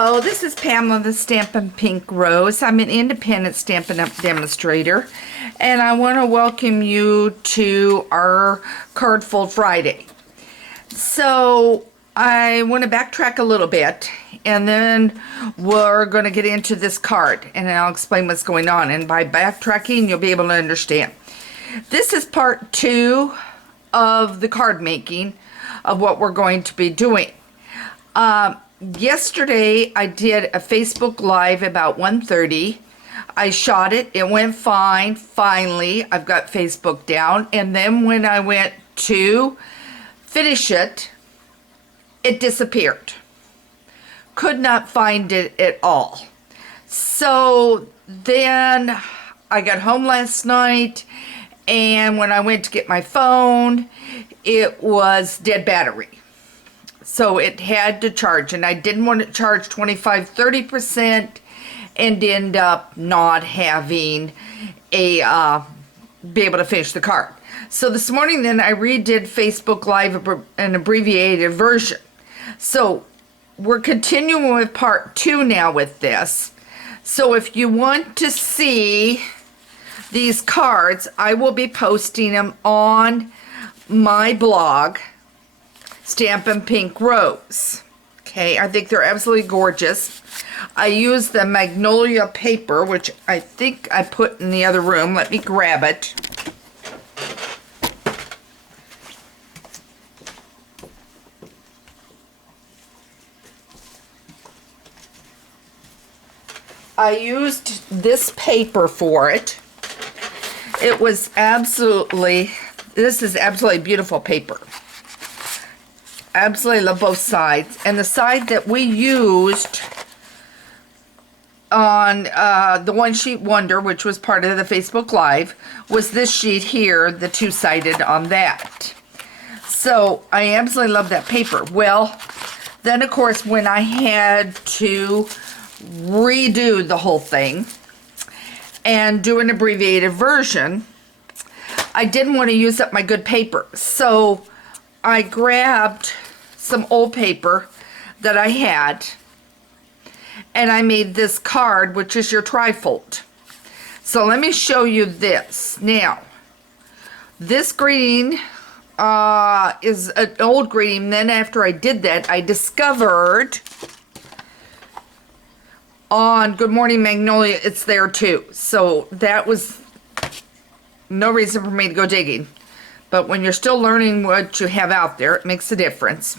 Hello, this is Pamela, the Stampin' Pink Rose. I'm an independent Stampin' Up demonstrator, and I want to welcome you to our Card Fold Friday. So I want to backtrack a little bit, and then we're going to get into this card, and I'll explain what's going on. And by backtracking, you'll be able to understand. This is part 2 of the card making of what we're going to be doing. Yesterday I did a Facebook Live about 1:30. I shot it. It went fine. Finally, I've got Facebook down. And then when I went to finish it, it disappeared. Could not find it at all. So then I got home last night, and when I went to get my phone, it was dead battery. So it had to charge, and I didn't want to charge 25-30% and end up not having a be able to finish the card. So this morning then I redid Facebook Live, an abbreviated version. So we're continuing with part 2 now with this. So if you want to see these cards, I will be posting them on my blog, Stampin' Pink Rose. Okay, I think they're absolutely gorgeous. I use the Magnolia paper, which I think I put in the other room. Let me grab it. I used this paper for it. It was absolutely, this is absolutely beautiful paper. Absolutely love both sides. And the side that we used on the One Sheet Wonder, which was part of the Facebook Live, was this sheet here, the two-sided on that. So I absolutely love that paper. Well, then of course when I had to redo the whole thing and do an abbreviated version, I didn't want to use up my good paper. So I grabbed some old paper that I had, and I made this card, which is your trifold. So let me show you this. Now, this greeting is an old greeting. Then after I did that, I discovered on Good Morning Magnolia, it's there too. So that was no reason for me to go digging. But when you're still learning what you have out there, it makes a difference.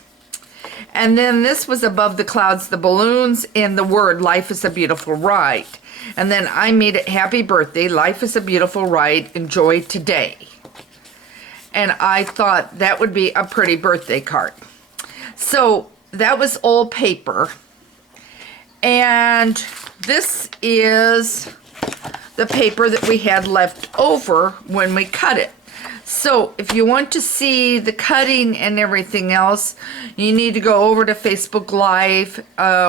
And then this was Above the Clouds, the balloons, and the word, Life is a Beautiful Ride. And then I made it Happy Birthday, Life is a Beautiful Ride, Enjoy Today. And I thought that would be a pretty birthday card. So that was old paper. And this is the paper that we had left over when we cut it. So if you want to see the cutting and everything else, you need to go over to Facebook Live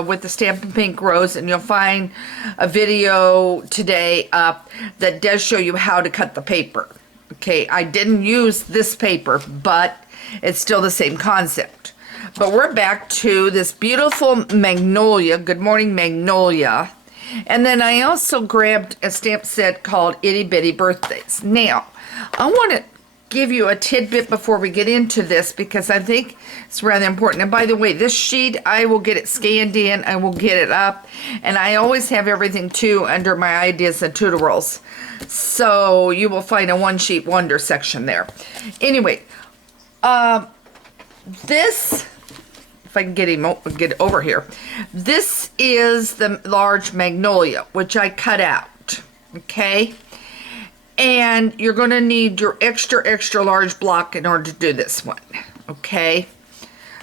with the Stampin' Pink Rose, and you'll find a video today up that does show you how to cut the paper. Okay, I didn't use this paper, but it's still the same concept. But we're back to this beautiful Magnolia, Good Morning Magnolia. And then I also grabbed a stamp set called Itty Bitty Birthdays. Now, I want to give you a tidbit before we get into this, because I think it's rather important. And by the way, this sheet, I will get it scanned in, I will get it up, and I always have everything too under my ideas and tutorials. So you will find a One Sheet Wonder section there. Anyway, this, if I can get over here, this is the large Magnolia, which I cut out, okay? And you're going to need your extra large block in order to do this one, okay?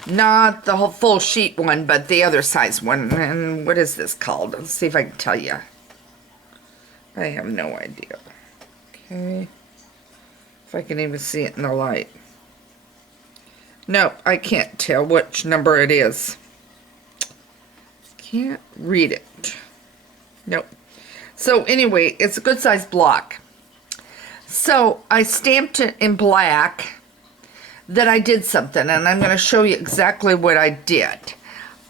Not the whole full sheet one, but the other size one. And what is this called? Let's see if I can tell you. I have no idea. Okay. If I can even see it in the light. No, I can't tell which number it is. Can't read it. Nope. So anyway, it's a good size block. So I stamped it in black. Then I did something, and I'm going to show you exactly what I did.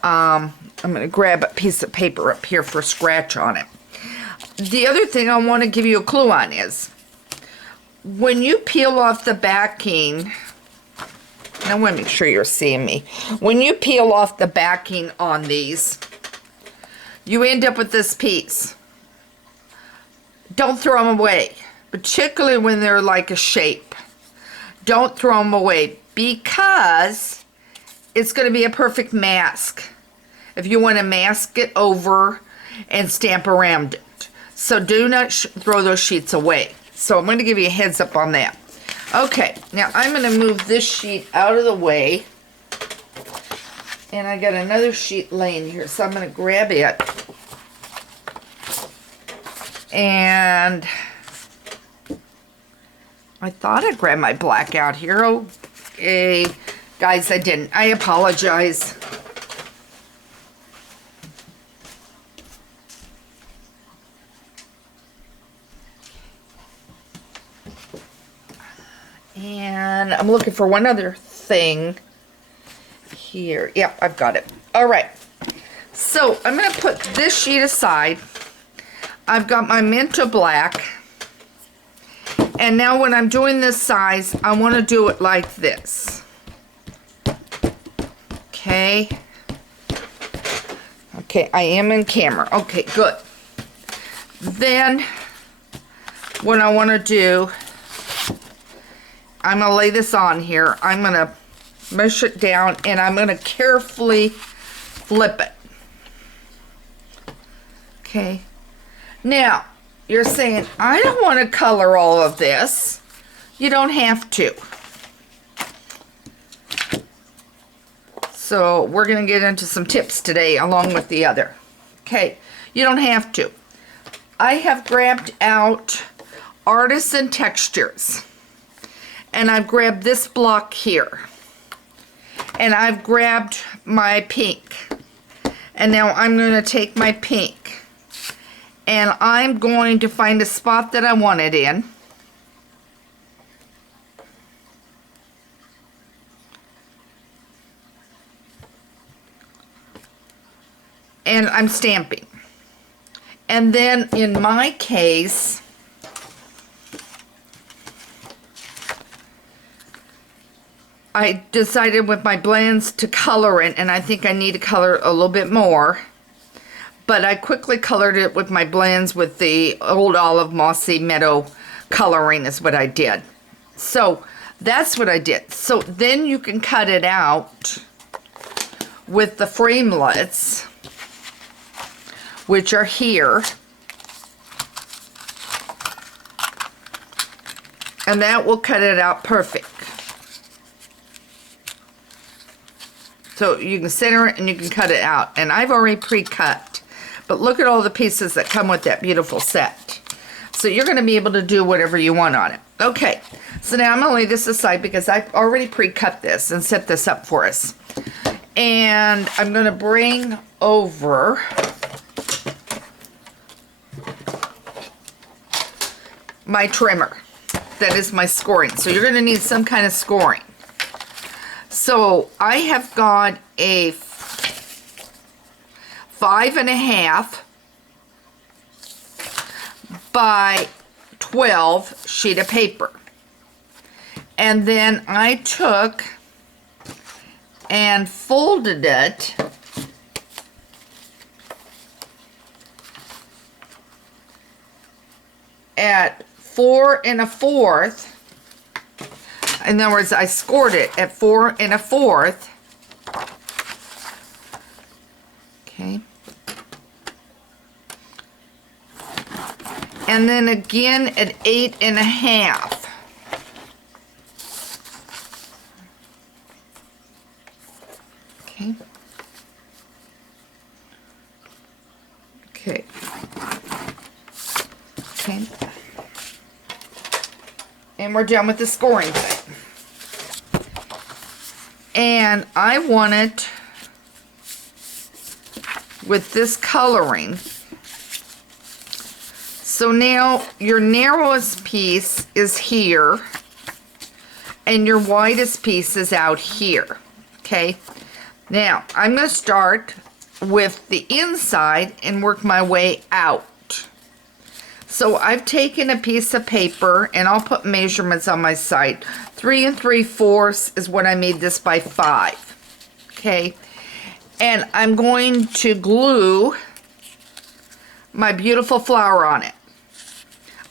I'm going to grab a piece of paper up here for a scratch on it. The other thing I want to give you a clue on is when you peel off the backing, I want to make sure you're seeing me. When you peel off the backing on these, you end up with this piece. Don't throw them away, particularly when they're like a shape. Don't throw them away because it's going to be a perfect mask if you want to mask it over and stamp around it. So do not throw those sheets away. So I'm going to give you a heads up on that. Okay, now I'm going to move this sheet out of the way. And I got another sheet laying here, so I'm going to grab it. And I thought I grabbed my black out here. Okay, guys, I didn't. I apologize. And I'm looking for one other thing here. Yep, I've got it. All right. So I'm going to put this sheet aside. I've got my Minto Black. And now when I'm doing this size, I want to do it like this. Okay. Okay, I am in camera. Okay, good. Then what I want to do, I'm going to lay this on here. I'm going to mush it down and I'm going to carefully flip it. Okay. Now, you're saying, I don't want to color all of this. You don't have to. So, we're going to get into some tips today along with the other. Okay. You don't have to. I have grabbed out Artisan Textures. And I've grabbed this block here. And I've grabbed my pink. And now I'm going to take my pink. And I'm going to find a spot that I want it in. And I'm stamping. And then in my case, I decided with my blends to color it, and I think I need to color a little bit more. But I quickly colored it with my blends with the Old Olive Mossy Meadow coloring is what I did. So that's what I did. So then you can cut it out with the framelets, which are here. And that will cut it out perfect. So you can center it and you can cut it out. And I've already pre-cut. But look at all the pieces that come with that beautiful set. So you're going to be able to do whatever you want on it. Okay, so now I'm going to lay this aside because I've already pre-cut this and set this up for us. And I'm going to bring over my trimmer. That is my scoring. So you're going to need some kind of scoring. So I have got a 5.5 by 12 sheet of paper. And then I took and folded it at 4 1/4. In other words, I scored it at 4 1/4. Okay. And then again at 8 1/2. Okay. Okay. Okay. And we're done with the scoring thing. And I want it with this coloring. So now your narrowest piece is here and your widest piece is out here. Okay. Now, I'm going to start with the inside and work my way out. So I've taken a piece of paper, and I'll put measurements on my site. 3 3/4 is what I made this by 5. Okay. And I'm going to glue my beautiful flower on it.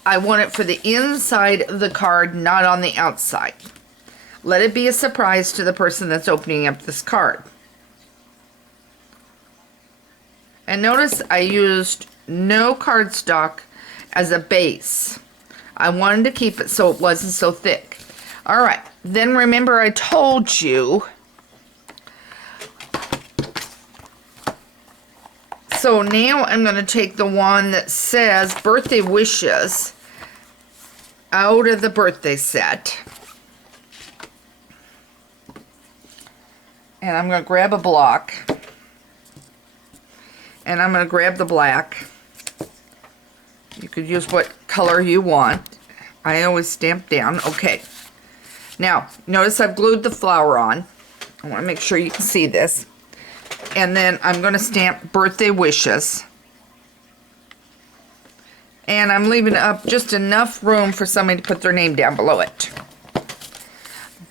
I want it for the inside of the card, not on the outside. Let it be a surprise to the person that's opening up this card. And notice I used no cardstock as a base. I wanted to keep it so it wasn't so thick. All right, then remember I told you. So now I'm going to take the one that says birthday wishes out of the birthday set. And I'm going to grab a block. And I'm going to grab the black. You could use what color you want. I always stamp down. Okay. Now, notice I've glued the flower on. I want to make sure you can see this. And then I'm going to stamp birthday wishes. And I'm leaving up just enough room for somebody to put their name down below it.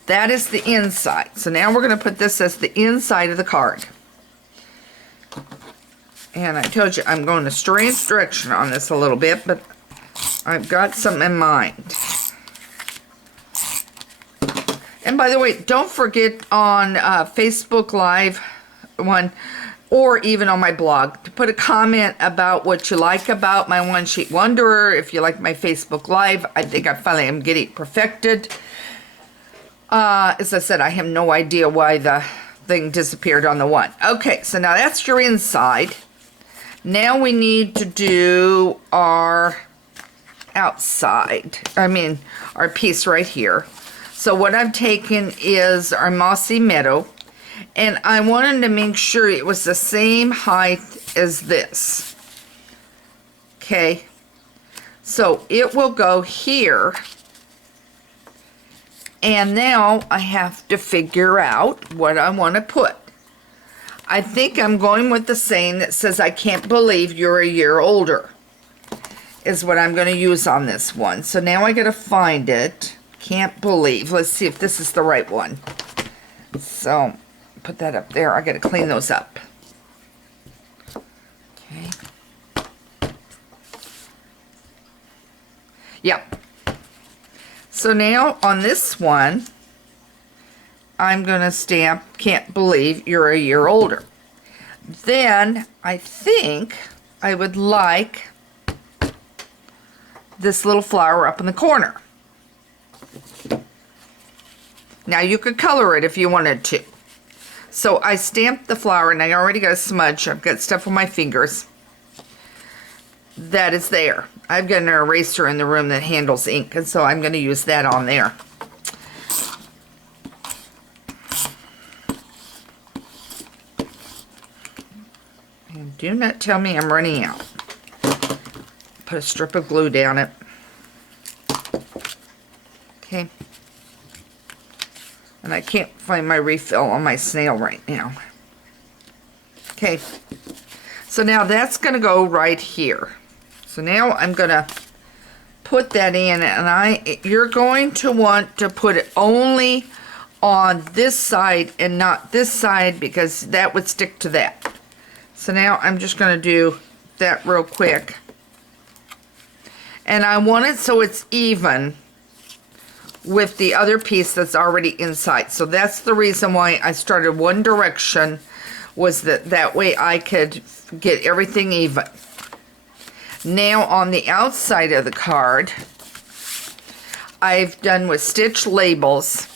That is the inside. So now we're going to put this as the inside of the card. And I told you I'm going a strange direction on this a little bit, but I've got something in mind. And by the way, don't forget on Facebook Live one, or even on my blog, to put a comment about what you like about my One Sheet Wonderer. If you like my Facebook Live, I think I finally am getting perfected. As I said, I have no idea why the thing disappeared on the one. Okay, so now that's your inside. Now we need to do our outside. Our piece right here. So what I've taken is our Mossy Meadow, and I wanted to make sure it was the same height as this. Okay, so it will go here, and now I have to figure out what I want to put. I think I'm going with the saying that says, "I can't believe you're a year older," is what I'm going to use on this one. So now I got to find it. Can't believe. Let's see if this is the right one. So put that up there. I got to clean those up. Okay. Yep. So now on this one, I'm going to stamp "Can't believe you're a year older." Then I think I would like this little flower up in the corner. Now you could color it if you wanted to. So I stamped the flower, and I already got a smudge. I've got stuff on my fingers that is there. I've got an eraser in the room that handles ink, and so I'm going to use that on there. And do not tell me I'm running out. Put a strip of glue down it. Okay. And I can't find my refill on my snail right now. Okay. So now that's going to go right here. So now I'm going to put that in, and you're going to want to put it only on this side and not this side, because that would stick to that. So now I'm just going to do that real quick. And I want it so it's even with the other piece that's already inside. So that's the reason why I started one direction, was that way I could get everything even. Now on the outside of the card, I've done with stitch labels.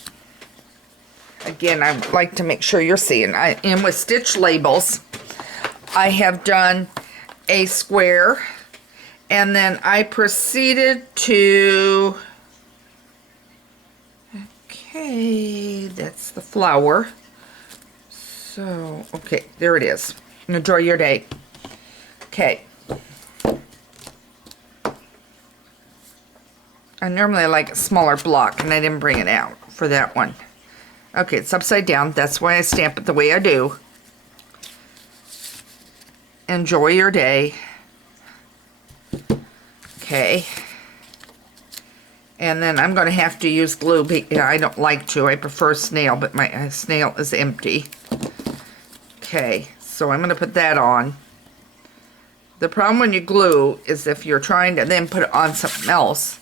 Again, I like to make sure you're seeing. I am with stitch labels. I have done a square, and then I proceeded to, okay, that's the flower. So, okay, there it is. Enjoy your day. Okay. I normally like a smaller block, and I didn't bring it out for that one. Okay, it's upside down. That's why I stamp it the way I do. Enjoy your day. Okay. And then I'm going to have to use glue. I don't like to. I prefer snail, but my snail is empty. Okay, so I'm going to put that on. The problem when you glue is if you're trying to then put it on something else,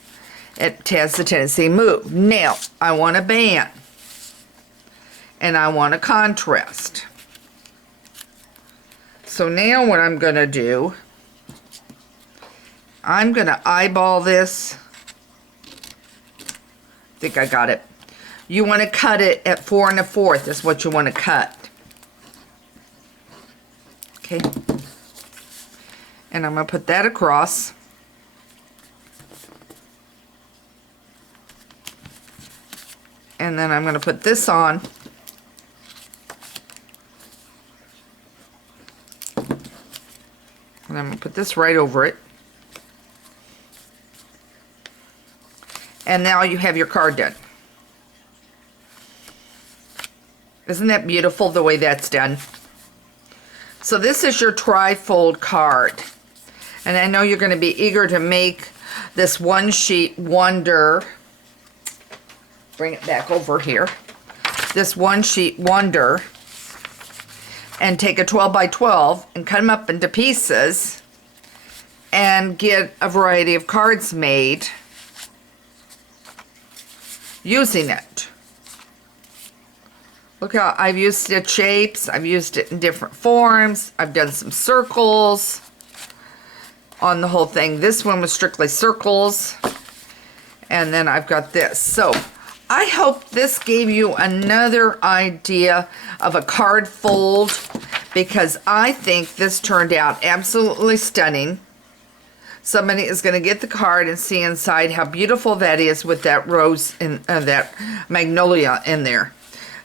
it has the tendency to move. Now, I want a band. And I want a contrast. So now what I'm going to do, I'm going to eyeball this. I think I got it. You want to cut it at 4 1/4 is what you want to cut. Okay. And I'm going to put that across. And then I'm going to put this on. And I'm going to put this right over it. And now you have your card done. Isn't that beautiful the way that's done? So this is your trifold card. And I know you're going to be eager to make this one sheet wonder. Bring it back over here. This one sheet wonder. And take a 12 by 12 and cut them up into pieces and get a variety of cards made using it. Look how I've used stitch shapes. I've used it in different forms. I've done some circles on the whole thing. This one was strictly circles. And then I've got this. So I hope this gave you another idea of a card fold, because I think this turned out absolutely stunning. Somebody is going to get the card and see inside how beautiful that is with that rose and that magnolia in there.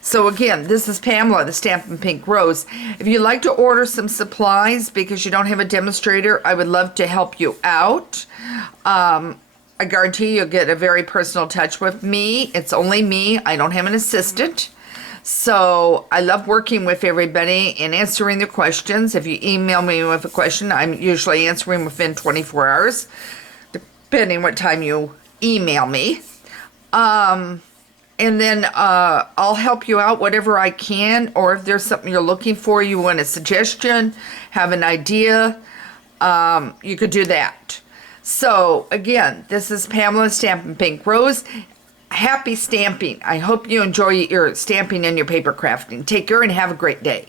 So again, this is Pamela, the Stampin' Pink Rose. If you'd like to order some supplies because you don't have a demonstrator, I would love to help you out. I guarantee you'll get a very personal touch with me. It's only me. I don't have an assistant. So I love working with everybody and answering their questions. If you email me with a question, I'm usually answering within 24 hours, depending what time you email me. And then I'll help you out whatever I can, or if there's something you're looking for, you want a suggestion, have an idea, you could do that. So, again, this is Pamela, Stampin' Pink Rose. Happy stamping. I hope you enjoy your stamping and your paper crafting. Take care and have a great day.